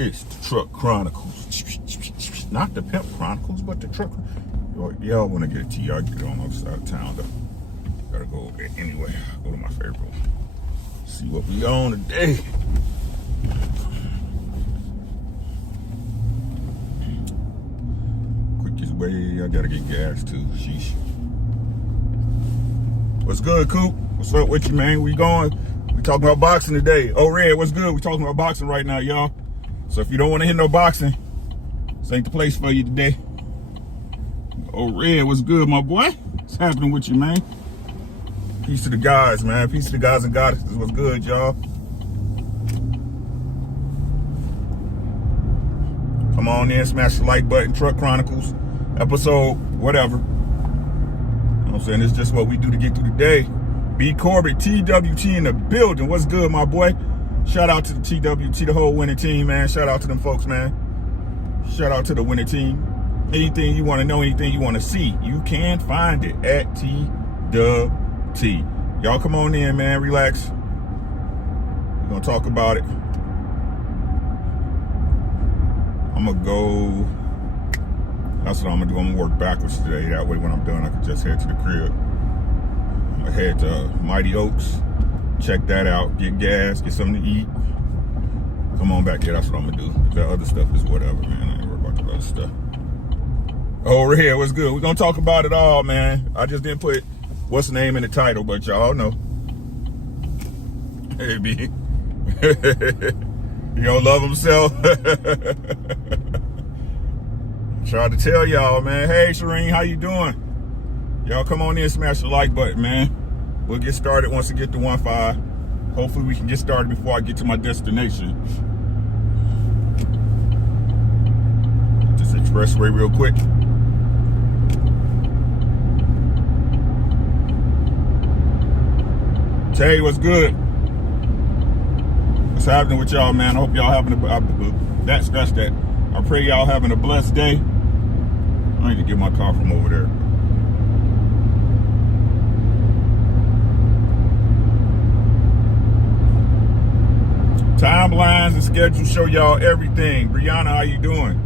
It's the Truck Chronicles. Not the Pimp Chronicles, but the Truck. Y'all want to get a tea? I'll get it on the other side of town, though. Gotta go over there anyway. Go to my favorite room. See what we on today. Quickest way, I gotta get gas too. Sheesh. What's good, Coop? What's up with you, man? We going? We talking about boxing today. Oh, Red, what's good? We talking about boxing right now, y'all. So if you don't want to hear no boxing, this ain't the place for you today. Oh, Red, what's good, my boy? What's happening with you, man? Peace to the guys, man. Peace to the guys and goddesses. What's good, y'all? Come on in, smash the like button. Truck Chronicles, episode, whatever. You know what I'm saying? It's just what we do to get through the day. B. Corbett, TWT in the building. What's good, my boy? Shout out to the TWT, the whole winning team, man. Shout out to them folks, man. Shout out to the winning team. Anything you want to know, anything you want to see, you can find it at TWT. Y'all come on in, man. Relax. We're going to talk about it. I'm going to go. That's what I'm going to do. I'm going to work backwards today. That way when I'm done, I can just head to the crib. I'm going to head to Mighty Oaks. Check that out. Get gas. Get something to eat. Come on back here. That's what I'm going to do. That other stuff is whatever, man. I ain't worried about the other stuff. Over here, what's good? We're going to talk about it all, man. I just didn't put what's the name in the title, but y'all know. Hey, B. You don't love himself? Tried to tell y'all, man. Hey, Shireen, how you doing? Y'all come on in, smash the like button, man. We'll get started once we get to 1-5. Hopefully we can get started before I get to my destination. This expressway real quick. Tay, what's good? What's happening with y'all, man? I hope y'all having scratch that. I pray y'all having a blessed day. I need to get my car from over there. Timelines and schedules show y'all everything. Brianna, how you doing?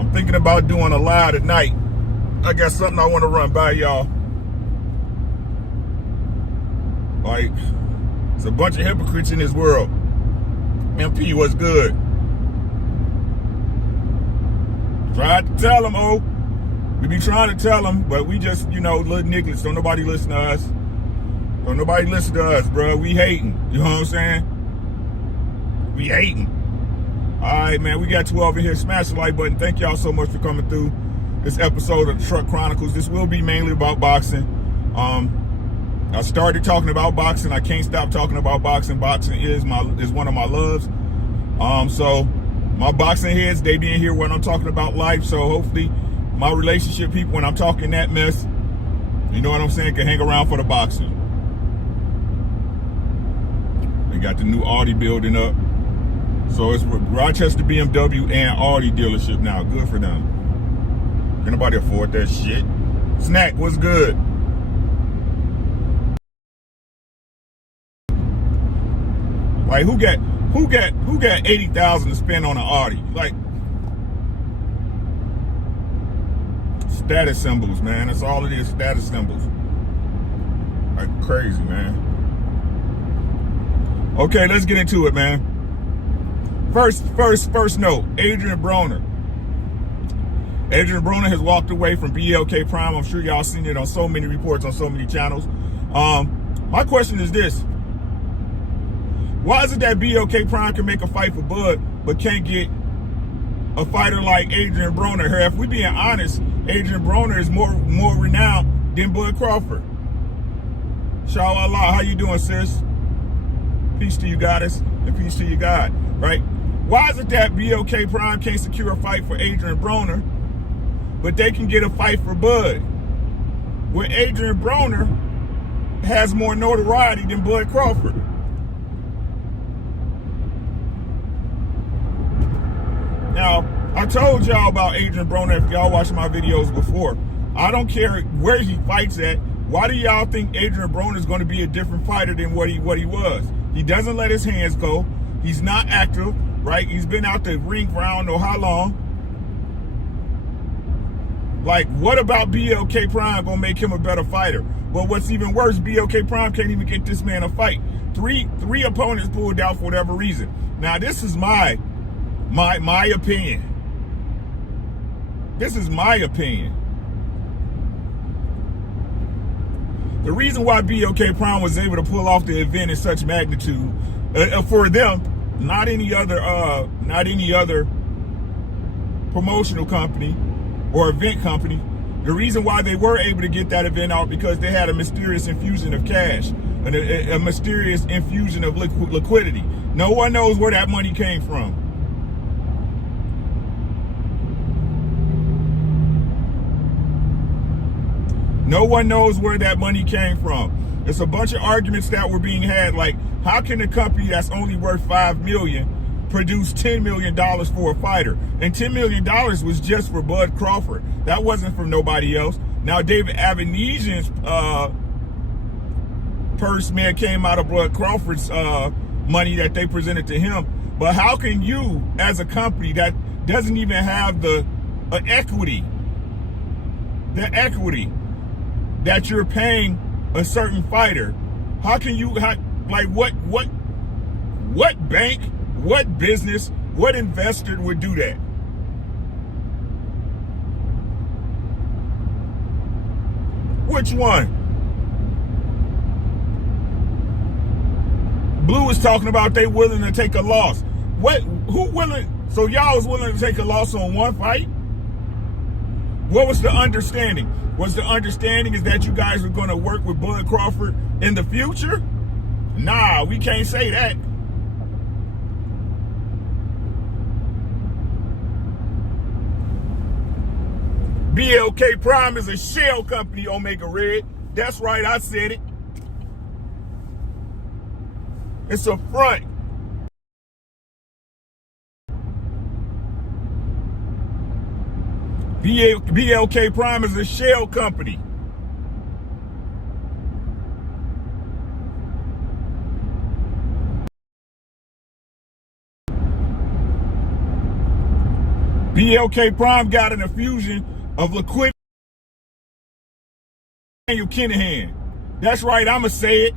I'm thinking about doing a live tonight. I got something I want to run by y'all. Like, it's a bunch of hypocrites in this world. MP, what's good? Tried to tell them, oh. We be trying to tell them, but we just, little niggas. Don't nobody listen to us. Don't nobody listen to us, bro. We hating. You know what I'm saying? We hating. All right, man. We got 12 in here. Smash the like button. Thank y'all so much for coming through this episode of the Truck Chronicles. This will be mainly about boxing. I started talking about boxing. I can't stop talking about boxing. Boxing is one of my loves. So my boxing heads, they be in here when I'm talking about life. So hopefully my relationship people, when I'm talking that mess, you know what I'm saying, can hang around for the boxing. They got the new Audi building up. So it's Rochester BMW and Audi dealership now. Good for them. Can nobody afford that shit? Snack, what's good? Like who got $80,000 to spend on an Audi? Like status symbols, man. That's all it is, status symbols. Like crazy, man. Okay, let's get into it, man. First note, Adrian Broner. Adrian Broner has walked away from BLK Prime. I'm sure y'all seen it on so many reports on so many channels. My question is this. Why is it that BLK Prime can make a fight for Bud, but can't get a fighter like Adrian Broner? Here, if we being honest, Adrian Broner is more renowned than Bud Crawford. Inshallah, how you doing, sis? Peace to you, goddess, and peace to you, God. Right? Why is it that BLK Prime can't secure a fight for Adrian Broner, but they can get a fight for Bud? When Adrian Broner has more notoriety than Bud Crawford. Now, I told y'all about Adrian Broner if y'all watched my videos before. I don't care where he fights at. Why do y'all think Adrian Broner is going to be a different fighter than what he was? He doesn't let his hands go. He's not active, right? He's been out the ring for I don't know how long. Like, what about BLK Prime gonna make him a better fighter? Well, what's even worse, BLK Prime can't even get this man a fight. Three opponents pulled out for whatever reason. Now, this is my opinion. This is my opinion. The reason why BLK Prime was able to pull off the event in such magnitude for them, not any other promotional company or event company. The reason why they were able to get that event out because they had a mysterious infusion of cash, a mysterious infusion of liquidity. No one knows where that money came from. No one knows where that money came from. It's a bunch of arguments that were being had, like, how can a company that's only worth $5 million produce $10 million for a fighter? And $10 million was just for Bud Crawford. That wasn't from nobody else. Now, David Avenesian's purse, man, came out of Bud Crawford's money that they presented to him. But how can you, as a company that doesn't even have the equity that you're paying a certain fighter, how can you, like, what bank, what business, what investor would do that? Which one? Blue is talking about they willing to take a loss. Who willing? So y'all was willing to take a loss on one fight? What was the understanding? Was the understanding is that you guys were going to work with Bud Crawford in the future? Nah, we can't say that. BLK Prime is a shell company, Omega Red. That's right, I said it. It's a front. BLK Prime is a shell company. BLK Prime got an infusion of liquidity. Daniel Kinahan. That's right, I'ma say it.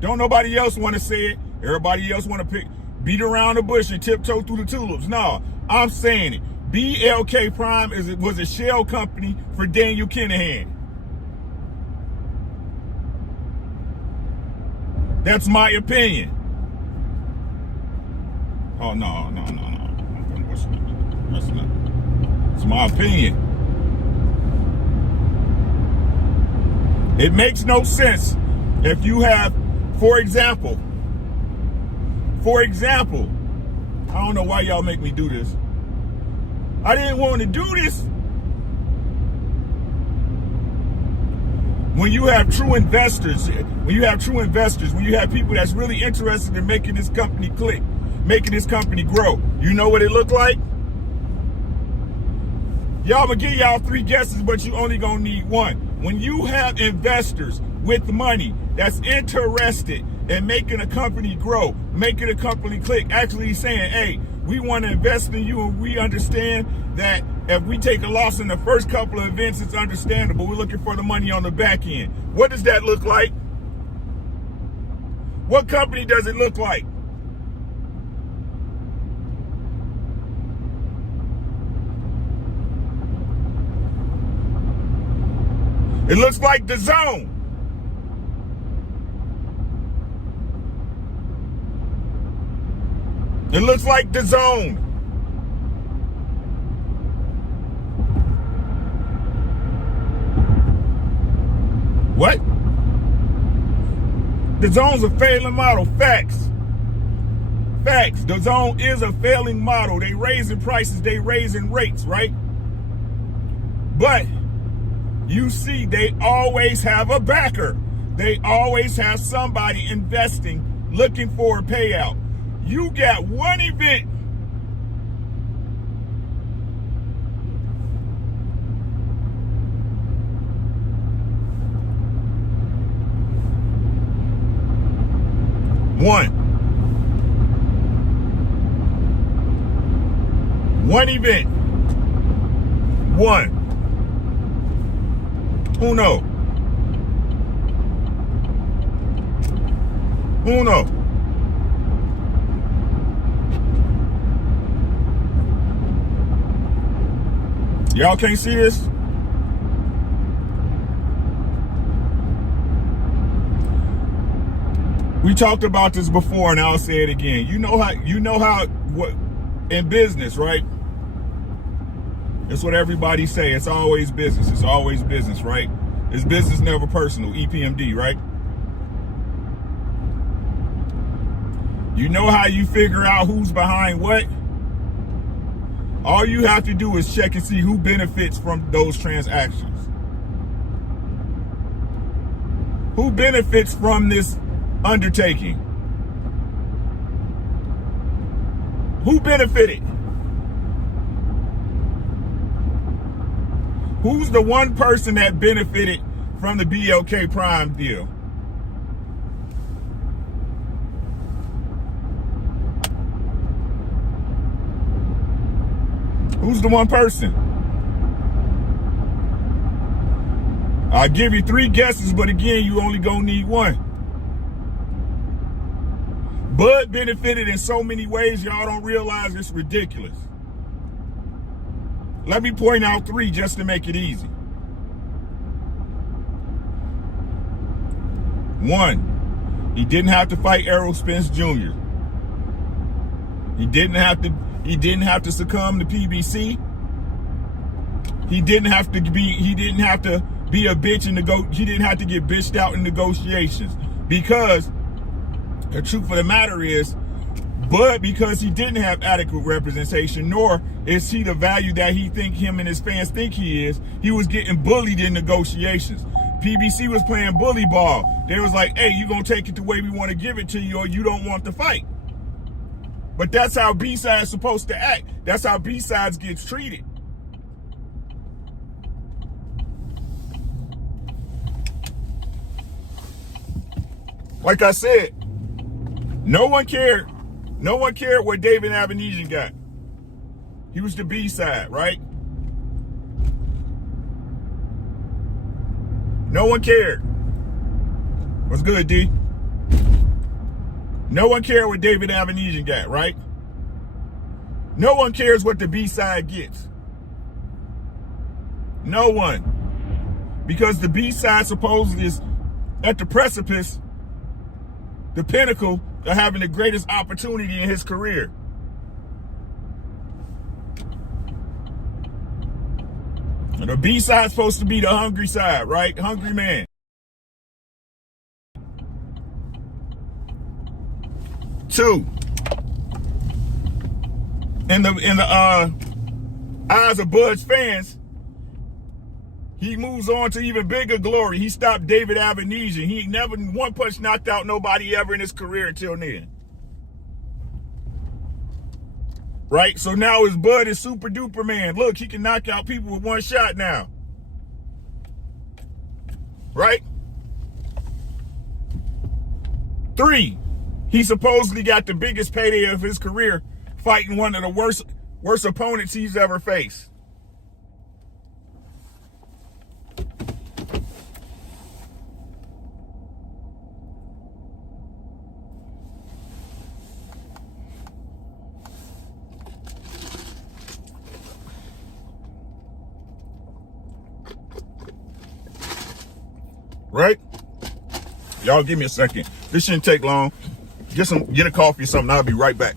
Don't nobody else want to say it. Everybody else want to beat around the bush and tiptoe through the tulips. No, I'm saying it. BLK Prime was a shell company for Daniel Kinahan. That's my opinion. Oh, no. That's not. It's my opinion. It makes no sense if you have, for example, I don't know why y'all make me do this. I didn't want to do this. When you have true investors, when you have people that's really interested in making this company click, making this company grow, you know what it looked like? Y'all gonna give y'all 3 guesses, but you only gonna need 1. When you have investors with money that's interested in making a company grow, making a company click, actually saying, hey, we want to invest in you, and we understand that if we take a loss in the first couple of events, it's understandable. We're looking for the money on the back end. What does that look like? What company does it look like? It looks like the Zone. It looks like the Zone. What? The Zone's a failing model. Facts. The Zone is a failing model. They raising prices, they raising rates, right? But you see, they always have a backer. They always have somebody investing, looking for a payout. You got one event. One. One event. One. Who knows? Who knows? Y'all can't see this? We talked about this before, and I'll say it again. You know how what in business, right? It's what everybody say. It's always business. It's always business, right? It's business, never personal. EPMD, right? You know how you figure out who's behind what? All you have to do is check and see who benefits from those transactions. Who benefits from this undertaking? Who benefited? Who's the one person that benefited from the BLK Prime deal? Who's the one person? I'll give you 3 guesses, but again, you only gonna need one. Bud benefited in so many ways, y'all don't realize it's ridiculous. Let me point out 3 just to make it easy. 1, he didn't have to fight Errol Spence Jr. He didn't have to succumb to PBC. He didn't have to be a bitch he didn't have to get bitched out in negotiations. Because the truth of the matter is, but because he didn't have adequate representation, nor is he the value that him and his fans think he is, he was getting bullied in negotiations. PBC was playing bully ball. They was like, hey, you gonna take it the way we want to give it to you, or you don't want the fight. But that's how B-Sides supposed to act. That's how B-Sides gets treated. Like I said, no one cared. No one cared what David Avenesian got. He was the B-side, right? No one cared. What's good, D? No one cared what David Avenesian got, right? No one cares what the B-side gets. No one. Because the B-side supposedly is at the precipice, the pinnacle of having the greatest opportunity in his career. And the B-side's supposed to be the hungry side, right? Hungry man. Two, in the eyes of Bud's fans, he moves on to even bigger glory. He stopped David Avenesian. He never one punch knocked out nobody ever in his career until then. Right? So now his Bud is super duper man. Look, he can knock out people with one shot now. Right? 3, he supposedly got the biggest payday of his career fighting one of the worst opponents he's ever faced. Right? Y'all give me a second. This shouldn't take long. Get a coffee or something. I'll be right back.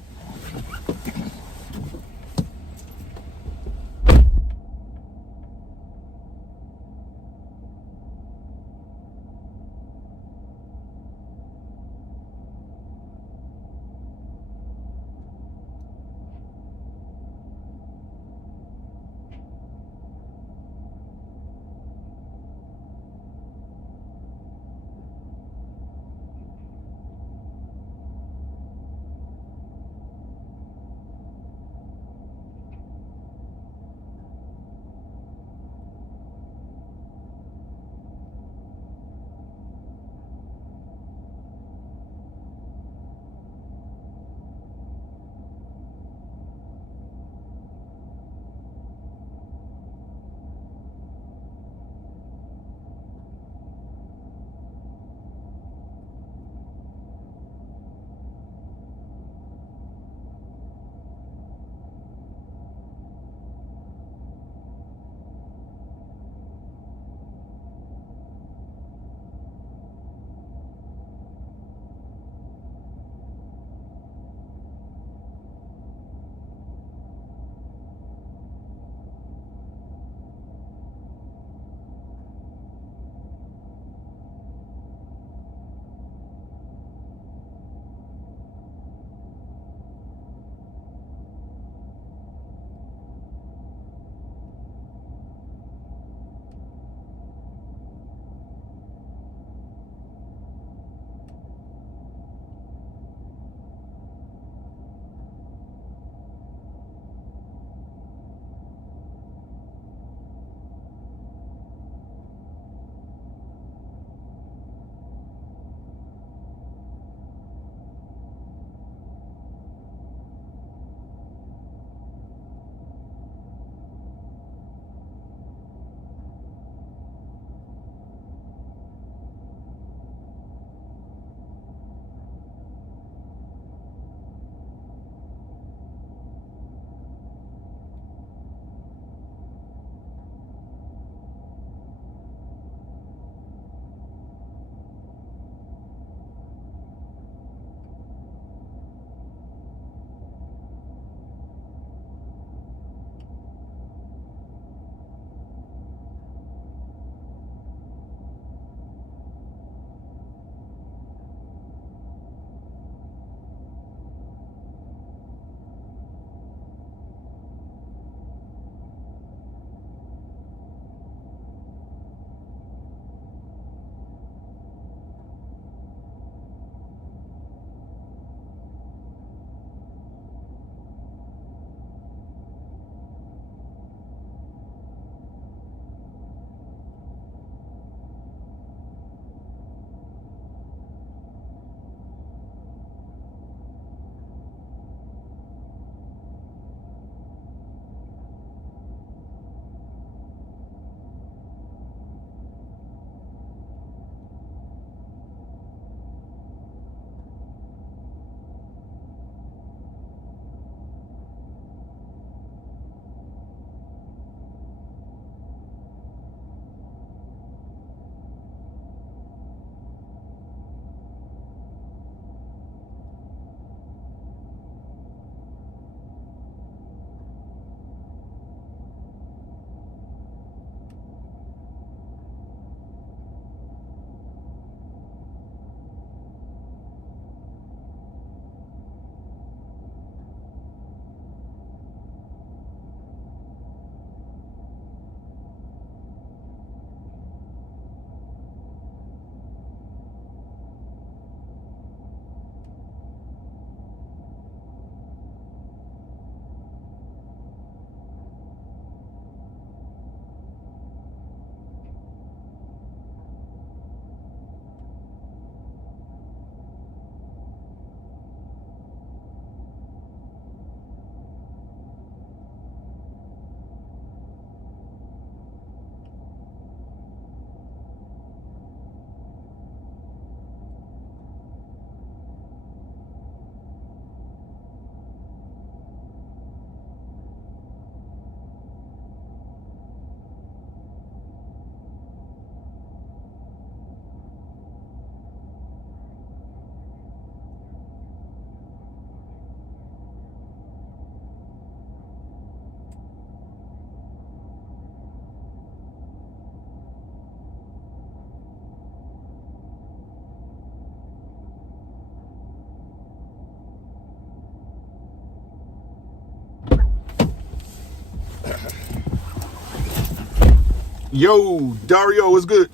Yo, Dario, what's good?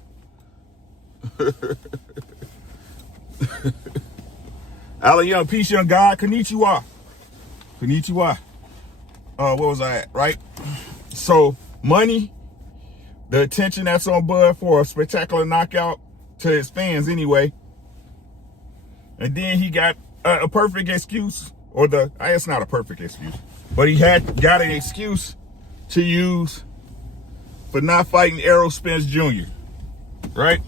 Alan Young, peace, young God. Konnichiwa. Konnichiwa. What was I at, right? So, money, the attention that's on Bud for a spectacular knockout to his fans anyway. And then he got a perfect excuse, it's not a perfect excuse, but he got an excuse to use for not fighting Errol Spence Jr., right?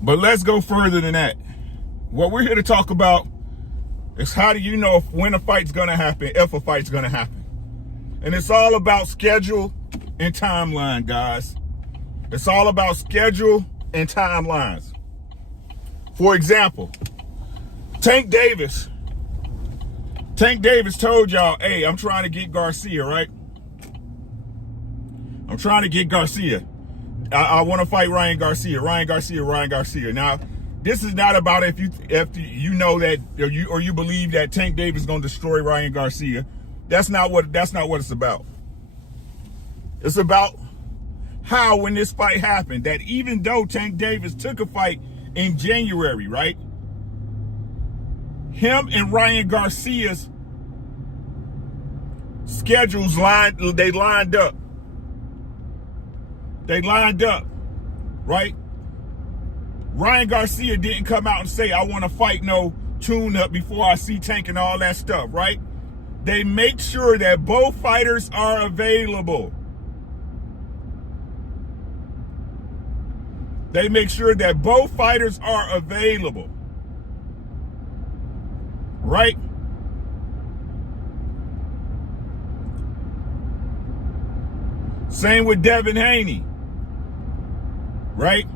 But let's go further than that. What we're here to talk about is how do you know when a fight's gonna happen, if a fight's gonna happen. And it's all about schedule and timeline, guys. It's all about schedule and timelines. For example, Tank Davis told y'all, hey, I'm trying to get Garcia, right? I'm trying to get Garcia. I want to fight Ryan Garcia. Now, this is not about if you know that or you believe that Tank Davis is going to destroy Ryan Garcia. That's not what it's about. It's about how, when this fight happened, that even though Tank Davis took a fight in January, right? Him and Ryan Garcia's schedules lined up. They lined up, right? Ryan Garcia didn't come out and say, I want to fight no tune-up before I see Tank and all that stuff, right? They make sure that both fighters are available. They make sure that both fighters are available, right? Same with Devin Haney. Right?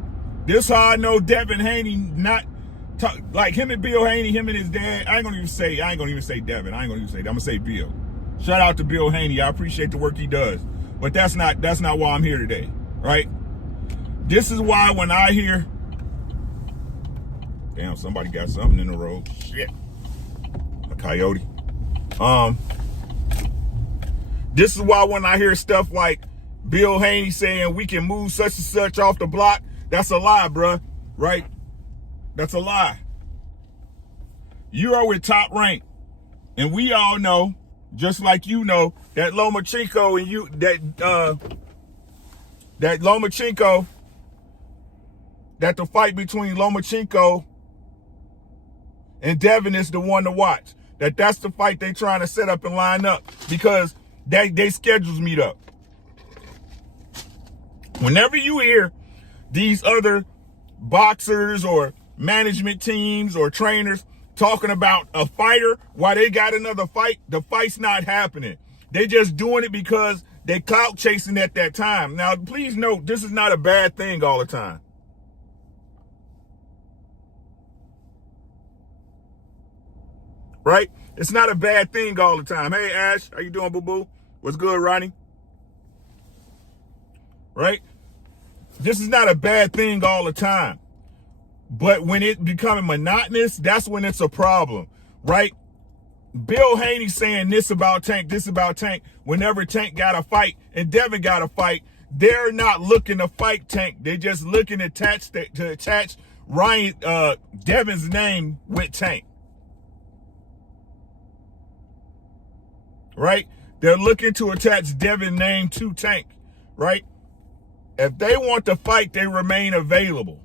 This how I know Devin Haney like him and Bill Haney, him and his dad. I ain't gonna even say Devin. I'm gonna say Bill. Shout out to Bill Haney. I appreciate the work he does. But that's not why I'm here today. Right? This is why when I hear, damn, somebody got something in the road. Shit. A coyote. This is why when I hear stuff like Bill Haney saying we can move such and such off the block, that's a lie, bruh, right? That's a lie. You are with Top Rank, and we all know, just like you know, that Lomachenko and you, that Lomachenko, that the fight between Lomachenko and Devin is the one to watch. That's the fight they trying to set up and line up because they schedules meet up. Whenever you hear these other boxers or management teams or trainers talking about a fighter while they got another fight, the fight's not happening. They just doing it because they clout chasing at that time. Now, please note, this is not a bad thing all the time. Right? It's not a bad thing all the time. Hey, Ash, how you doing, boo-boo? What's good, Ronnie? Right? This is not a bad thing all the time. But when it becoming monotonous, that's when it's a problem, right? Bill Haney saying this about Tank, whenever Tank got a fight and Devin got a fight, they're not looking to fight Tank. They're just looking to attach Ryan Devin's name with Tank. Right? They're looking to attach Devin's name to Tank, right? If they want to fight, they remain available.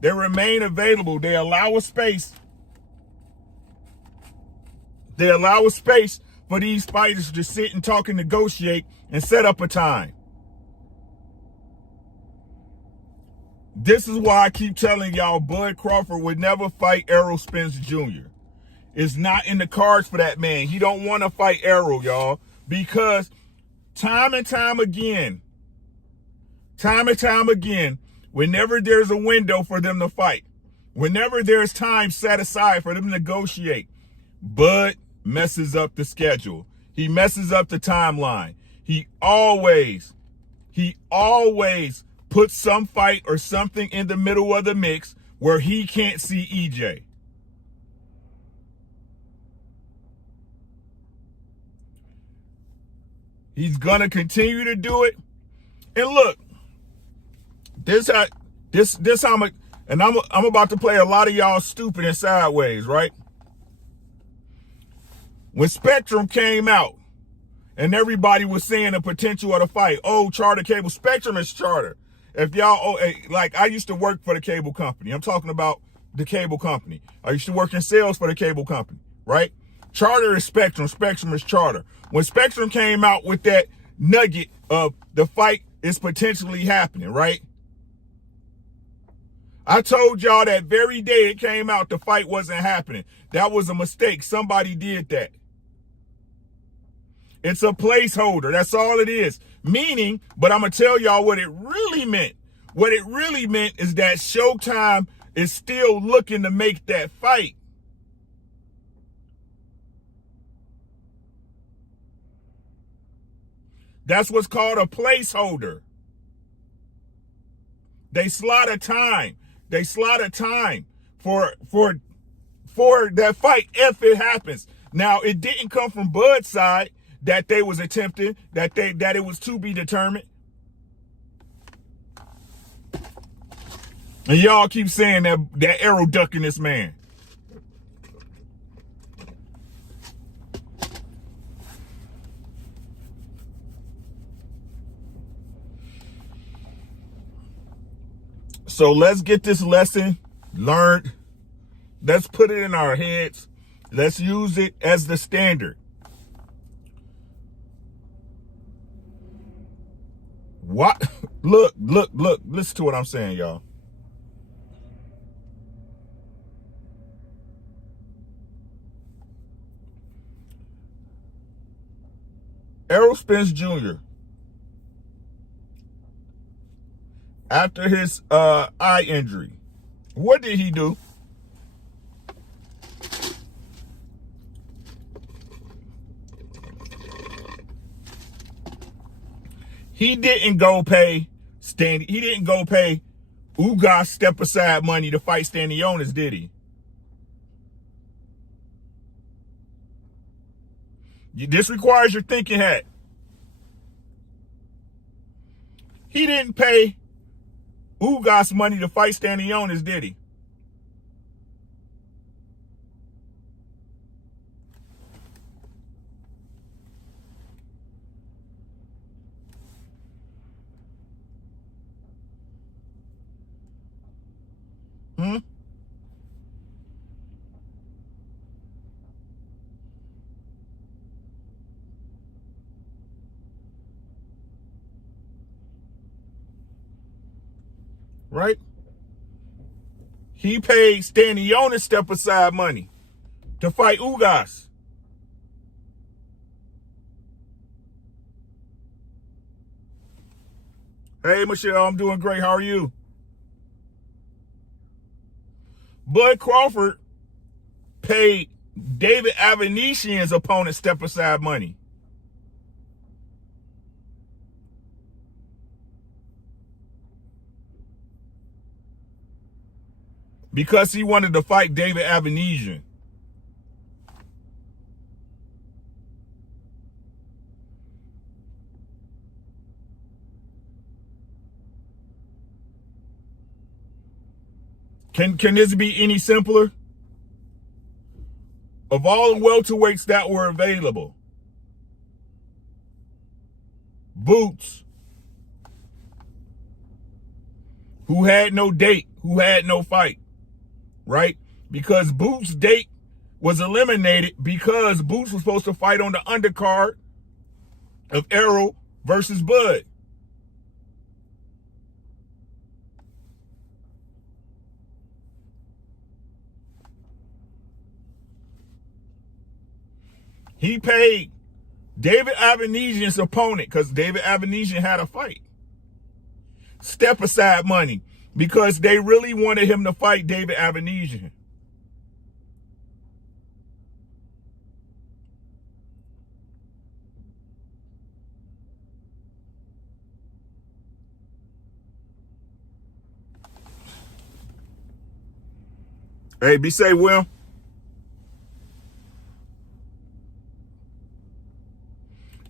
They remain available. They allow a space. They allow a space for these fighters to sit and talk and negotiate and set up a time. This is why I keep telling y'all Bud Crawford would never fight Errol Spence Jr. It's not in the cards for that man. He don't want to fight Errol, y'all, because time and time again, whenever there's a window for them to fight, whenever there's time set aside for them to negotiate, Bud messes up the schedule. He messes up the timeline. He always puts some fight or something in the middle of the mix where he can't see EJ. He's gonna continue to do it. And look, this how I'm, and I'm about to play a lot of y'all stupid and sideways, right? When Spectrum came out and everybody was saying the potential of the fight, oh, Charter Cable, Spectrum is Charter. If y'all, like I used to work for the cable company. I'm talking about the cable company. I used to work in sales for the cable company, right? Charter is Spectrum, Spectrum is Charter. When Spectrum came out with that nugget of the fight is potentially happening, right? I told y'all that very day it came out, the fight wasn't happening. That was a mistake. Somebody did that. It's a placeholder. That's all it is. Meaning, but I'm going to tell y'all what it really meant. What it really meant is that Showtime is still looking to make that fight. That's what's called a placeholder. They slot a time. They slot a time for that fight if it happens. Now, it didn't come from Bud's side that they was attempting, that it was to be determined. And y'all keep saying that arrow ducking this man. So let's get this lesson learned. Let's put it in our heads. Let's use it as the standard. What? Look. Listen to what I'm saying, y'all. Errol Spence Jr., after his eye injury, what did he do? He didn't go pay He didn't go pay Ugas step aside money to fight Stanionis, did he? This requires your thinking hat. He didn't pay Ugas money to fight Stanionis, did he? Right? He paid Stanionis step aside money to fight Ugas. Hey, Michelle, I'm doing great. How are you? Bud Crawford paid David Avanesyan's opponent step aside money. Because he wanted to fight David Avanesyan. Can this be any simpler? Of all the welterweights that were available, Boots, who had no date, who had no fight, right? Because Boots' date was eliminated because Boots was supposed to fight on the undercard of Errol versus Bud. He paid David Avanesyan's opponent, because David Avanesyan had a fight, step aside money because they really wanted him to fight David Avanesyan. Hey, be safe, Will.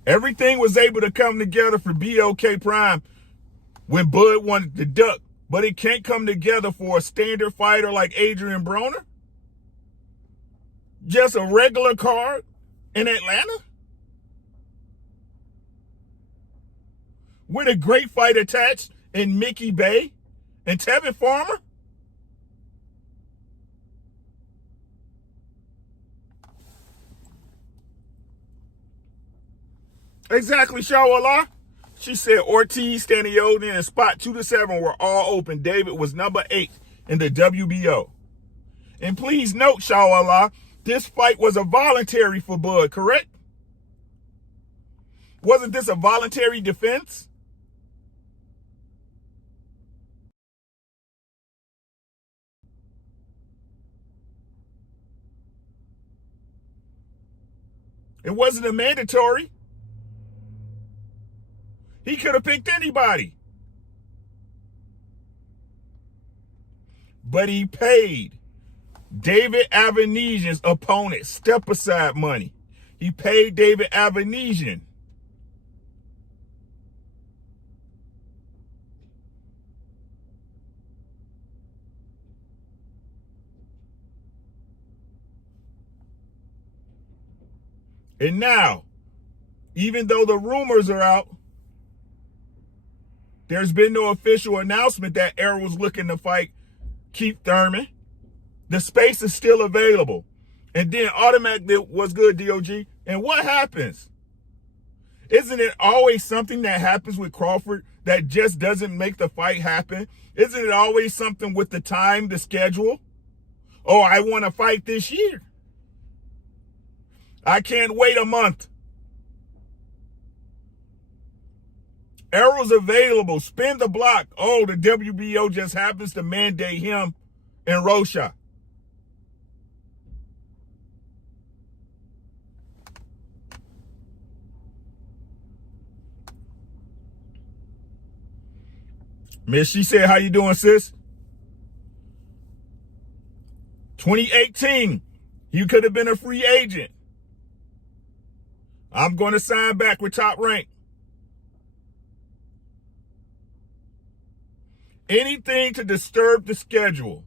Everything was able to come together for BLK Prime when Bud wanted to duck, but it can't come together for a standard fighter like Adrian Broner? Just a regular card in Atlanta? With a great fight attached in Mickey Bay and Tevin Farmer? Exactly, Shawallah. She said Ortiz, Staniotis, and spot 2 to 7 were all open. David was number 8 in the WBO. And please note, Shawallah, this fight was a voluntary for Bud, correct? Wasn't this a voluntary defense? It wasn't a mandatory. He could have picked anybody. But he paid David Avanesian's opponent step-aside money. He paid David Avanesian. And now, even though the rumors are out, there's been no official announcement that Errol's looking to fight Keith Thurman. The space is still available. And then automatically, what's good, DOG? And what happens? Isn't it always something that happens with Crawford that just doesn't make the fight happen? Isn't it always something with the time, the schedule? Oh, I want to fight this year. I can't wait a month. Errol's available. Spin the block. Oh, the WBO just happens to mandate him and Rocha. Miss, she said, how you doing, sis? 2018, you could have been a free agent. I'm going to sign back with Top Rank. Anything to disturb the schedule.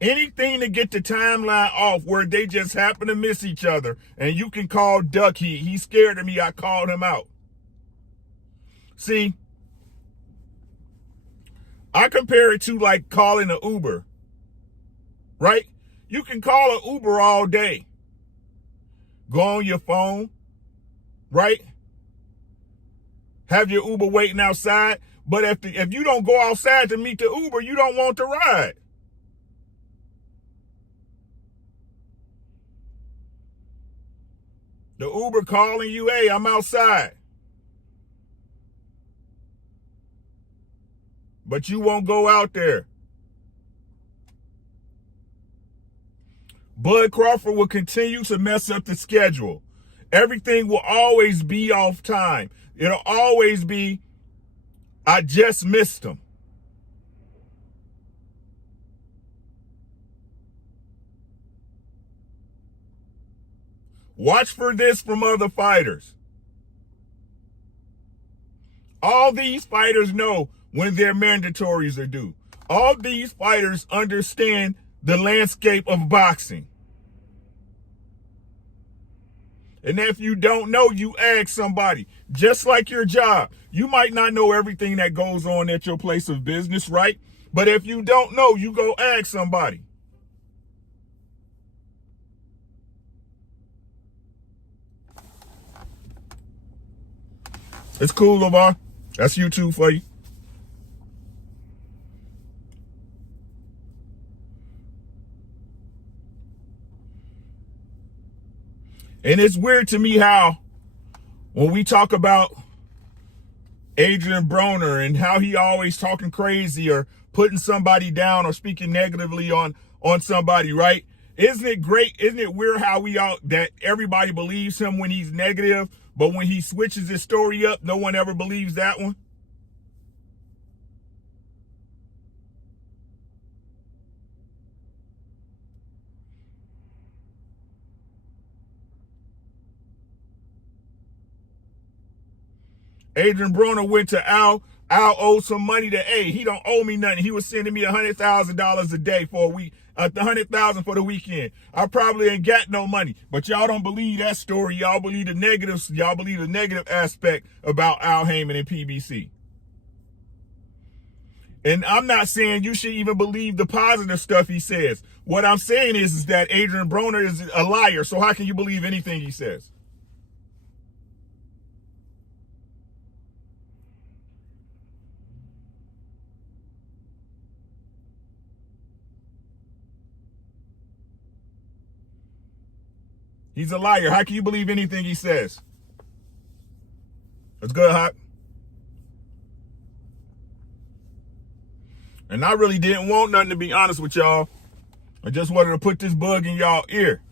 Anything to get the timeline off where they just happen to miss each other. And you can call Duck. He's scared of me. I called him out. See, I compare it to like calling an Uber. Right? You can call an Uber all day. Go on your phone. Right? Have your Uber waiting outside. But if you don't go outside to meet the Uber, you don't want to ride. The Uber calling you, hey, I'm outside. But you won't go out there. Bud Crawford will continue to mess up the schedule. Everything will always be off time. It'll always be, I just missed him. Watch for this from other fighters. All these fighters know when their mandatories are due. All these fighters understand the landscape of boxing. And if you don't know, you ask somebody. Just like your job. You might not know everything that goes on at your place of business, right? But if you don't know, you go ask somebody. It's cool, Lamar. That's YouTube for you. And it's weird to me how when we talk about Adrian Broner and how he always talking crazy or putting somebody down or speaking negatively on somebody, right? Isn't it great? Isn't it weird how that everybody believes him when he's negative, but when he switches his story up, no one ever believes that one? Adrian Broner went to Al. Al owed some money to A. He don't owe me nothing. He was sending me $100,000 a day for a week, $100,000 for the weekend. I probably ain't got no money, but y'all don't believe that story. Y'all believe the negatives. Y'all believe the negative aspect about Al Heyman and PBC. And I'm not saying you should even believe the positive stuff he says. What I'm saying is that Adrian Broner is a liar. So how can you believe anything he says? He's a liar. How can you believe anything he says? It's good, Hawk. And I really didn't want nothing, to be honest with y'all. I just wanted to put this bug in y'all ear.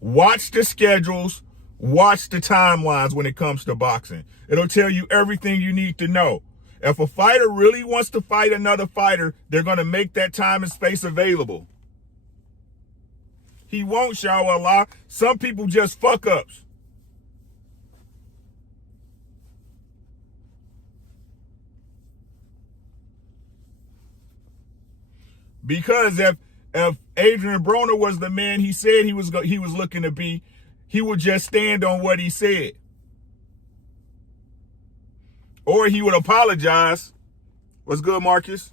Watch the schedules. Watch the timelines when it comes to boxing. It'll tell you everything you need to know. If a fighter really wants to fight another fighter, they're going to make that time and space available. He won't, inshallah. Some people just fuck ups. Because if Adrian Broner was the man he said he was looking to be, he would just stand on what he said. Or he would apologize. What's good, Marcus?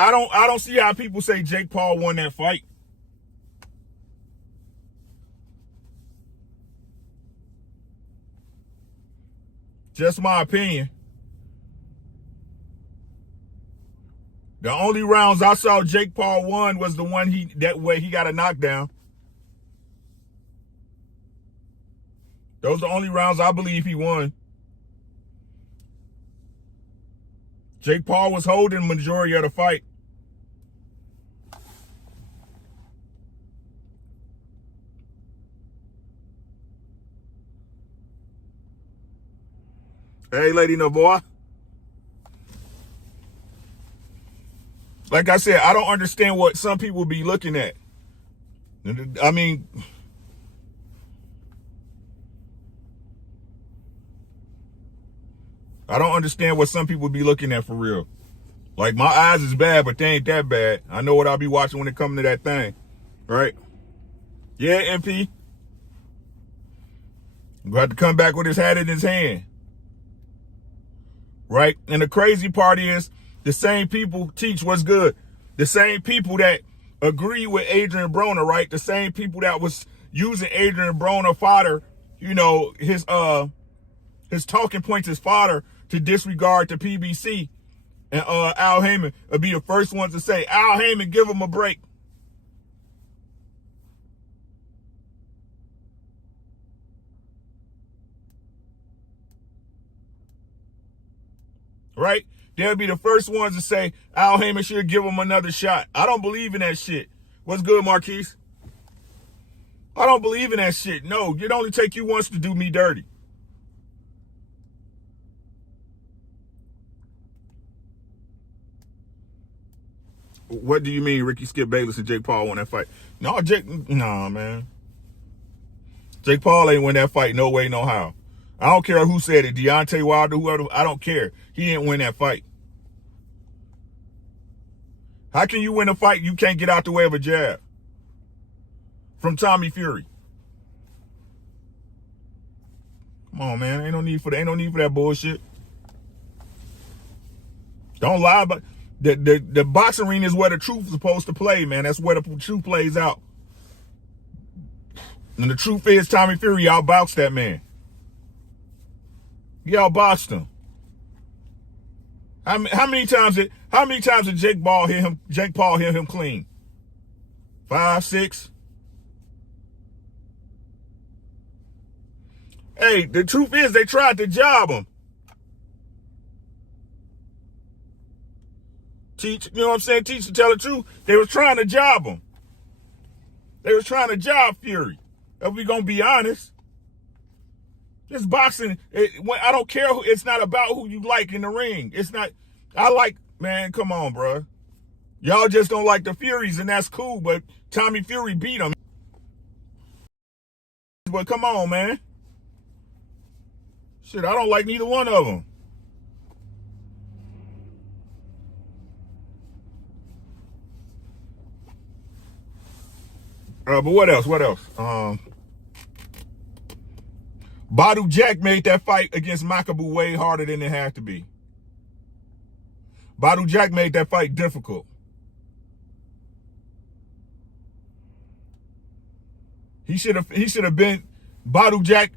I don't see how people say Jake Paul won that fight. Just my opinion. The only rounds I saw Jake Paul won was the one he got a knockdown. Those are the only rounds I believe he won. Jake Paul was holding the majority of the fight. Hey, Lady Navoa. Like I said, I don't understand what some people be looking at. I mean, I don't understand what some people be looking at for real. Like, my eyes is bad, but they ain't that bad. I know what I'll be watching when it comes to that thing. Right? Yeah, MP. I'm going to have to come back with his hat in his hand. Right? And the crazy part is, the same people teach what's good. The same people that agree with Adrian Broner, right? The same people that was using Adrian Broner fodder, you know, his talking points as fodder to disregard to PBC and Al Heyman will be the first ones to say, Al Heyman, give him a break. Right? They'll be the first ones to say, Al Heyman should give him another shot. I don't believe in that shit. What's good, Marquise? I don't believe in that shit. No, it only take you once to do me dirty. What do you mean Ricky Skip Bayless and Jake Paul won that fight? No, nah, man. Jake Paul ain't win that fight no way, no how. I don't care who said it, Deontay Wilder, whoever, I don't care. He didn't win that fight. How can you win a fight you can't get out the way of a jab? From Tommy Fury. Come on, man. Ain't no need for that bullshit. Don't lie about the boxing arena is where the truth is supposed to play, man. That's where the truth plays out. And the truth is Tommy Fury outboxed that man. He outboxed him. How many times did Jake Paul hit him clean? 5, 6? Hey, the truth is they tried to job him. Teach, you know what I'm saying? Teach to tell the truth. They were trying to job him. They were trying to job Fury. If we gonna be honest. This boxing, I don't care who, it's not about who you like in the ring. It's not, man, come on, bro. Y'all just don't like the Furies, and that's cool, but Tommy Fury beat him. But come on, man. Shit, I don't like neither one of them. But what else? Badu Jack made that fight against Makabu way harder than it had to be. Badu Jack made that fight difficult. He should have been Badu Jack.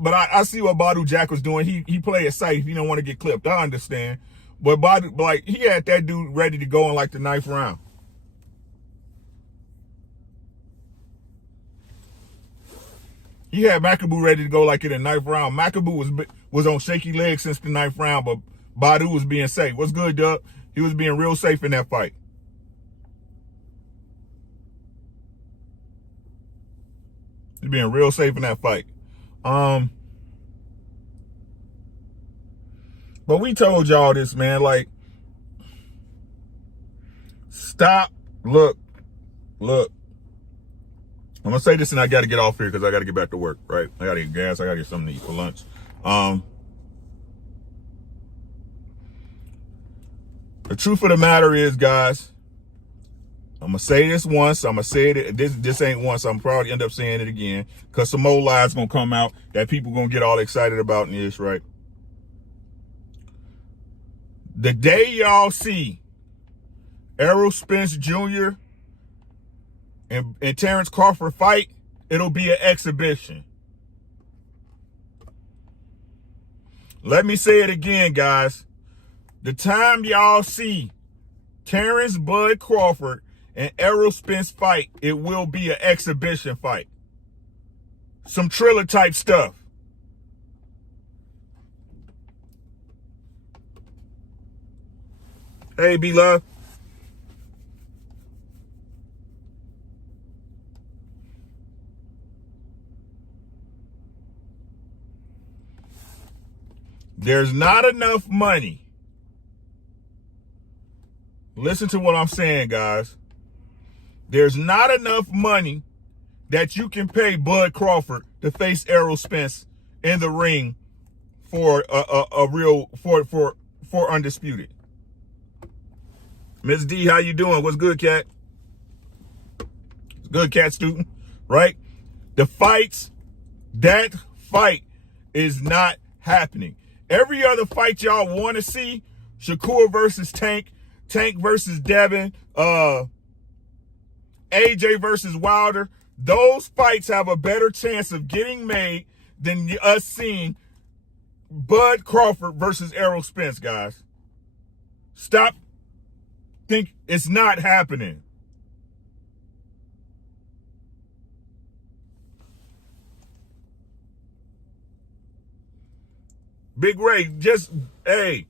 But I see what Badu Jack was doing. He played it safe. He didn't want to get clipped. I understand. But Badu, like, he had that dude ready to go in like the 9th round. He had Makabu ready to go like in the 9th round. Makabu was on shaky legs since the 9th round, but Badu was being safe. What's good, Doug? He was being real safe in that fight. He's being real safe in that fight. But we told y'all this, man. Like, stop. Look. I'm going to say this and I got to get off here because I got to get back to work, right? I got to get gas. I got to get something to eat for lunch. The truth of the matter is, guys, I'm going to say this once. I'm going to say it. This ain't once. I'm probably end up saying it again because some more lies going to come out that people going to get all excited about in this, right? The day y'all see Errol Spence Jr. and Terrence Crawford fight, it'll be an exhibition. Let me say it again, guys. The time y'all see Terrence Bud Crawford and Errol Spence fight, it will be an exhibition fight. Some Triller type stuff. Hey, B-Love. There's not enough money. Listen to what I'm saying, guys. There's not enough money that you can pay Bud Crawford to face Errol Spence in the ring for a real for undisputed. Miss D, how you doing? What's good, cat? Good, cat student, right? That fight is not happening. Every other fight y'all want to see, Shakur versus Tank versus Devin, AJ versus Wilder, those fights have a better chance of getting made than us seeing Bud Crawford versus Errol Spence, guys. Stop. Think it's not happening. Big Ray, hey.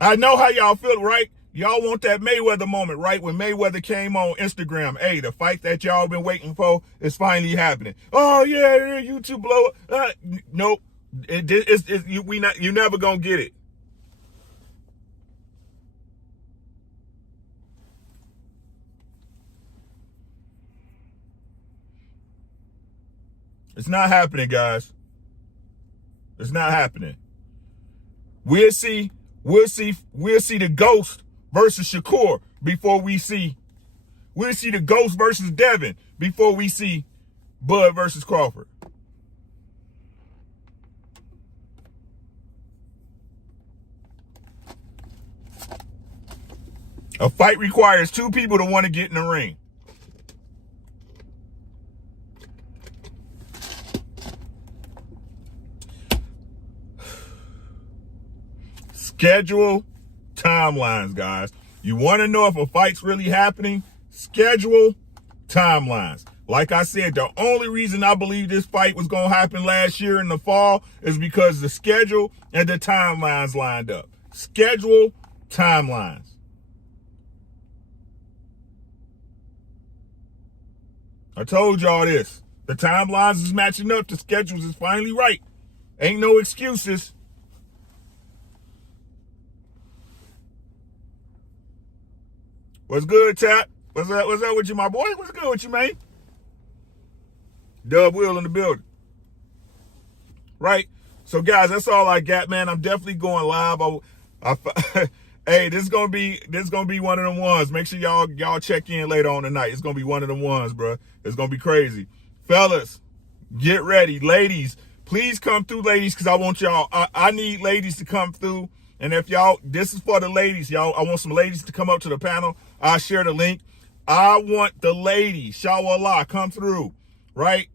I know how y'all feel, right? Y'all want that Mayweather moment, right? When Mayweather came on Instagram, hey, the fight that y'all been waiting for is finally happening. Oh, yeah, YouTube blow up. Nope. You never gonna get it. It's not happening, guys. It's not happening. We'll see the Ghost versus Shakur before we'll see the Ghost versus Devin before we see Bud versus Crawford. A fight requires two people to want to get in the ring. Schedule timelines, guys. You want to know if a fight's really happening? Schedule timelines. Like I said, the only reason I believe this fight was going to happen last year in the fall is because the schedule and the timelines lined up. Schedule timelines. I told y'all this. The timelines is matching up. The schedules is finally right. Ain't no excuses. What's good, Tap? What's up with you, my boy? What's good with you, man? Dub Will in the building. Right? So, guys, that's all I got, man. I'm definitely going live. Hey, this is gonna be one of them ones. Make sure y'all check in later on tonight. It's gonna be one of them ones, bro. It's gonna be crazy. Fellas, get ready. Ladies, please come through, ladies, because I want y'all. I need ladies to come through. And if y'all, this is for the ladies, y'all. I want some ladies to come up to the panel. I'll share the link. I want the ladies. Shawallah, come through. Right?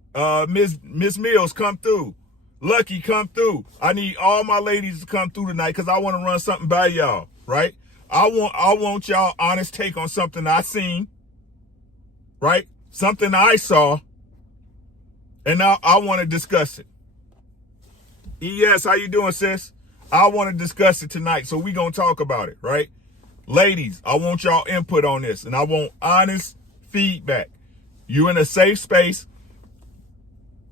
Miss Mills, come through. Lucky, come through. I need all my ladies to come through tonight because I want to run something by y'all. Right? I want y'all honest take on something I seen. Right? Something I saw. And now I want to discuss it. ES, how you doing, sis? I want to discuss it tonight, so we going to talk about it, right? Ladies, I want y'all input on this, and I want honest feedback. You in a safe space.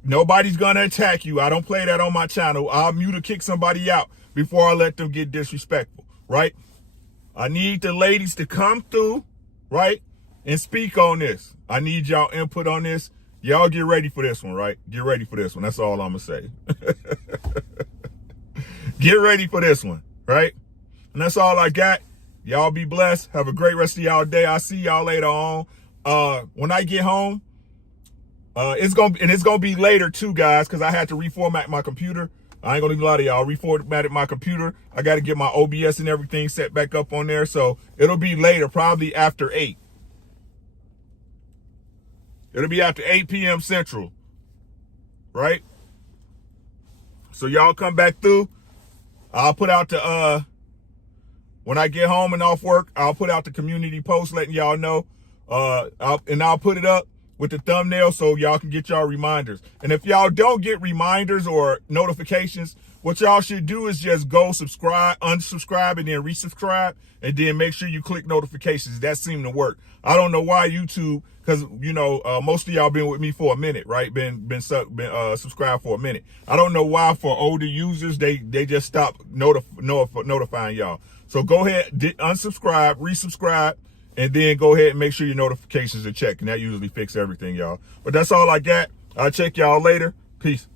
Nobody's going to attack you. I don't play that on my channel. I'll mute or kick somebody out before I let them get disrespectful, right? I need the ladies to come through, right, and speak on this. I need y'all input on this. Y'all get ready for this one, right? Get ready for this one. That's all I'm going to say. Get ready for this one, right? And that's all I got. Y'all be blessed. Have a great rest of y'all day. I'll see y'all later on. When I get home, it's gonna be later too, guys, because I had to reformat my computer. I ain't gonna lie to y'all. Reformatted my computer. I got to get my OBS and everything set back up on there. So it'll be later, probably after 8. It'll be after 8 p.m. Central, right? So y'all come back through. I'll put out the, when I get home and off work, I'll put out the community post letting y'all know. I'll put it up with the thumbnail so y'all can get y'all reminders. And if y'all don't get reminders or notifications, what y'all should do is just go subscribe, unsubscribe, and then resubscribe, and then make sure you click notifications. That seemed to work. I don't know why YouTube, because most of y'all been with me for a minute, right? Been subscribed for a minute. I don't know why for older users they just stop notifying y'all. So go ahead, unsubscribe, resubscribe, and then go ahead and make sure your notifications are checked, and that usually fixes everything, y'all. But that's all I got. I'll check y'all later. Peace.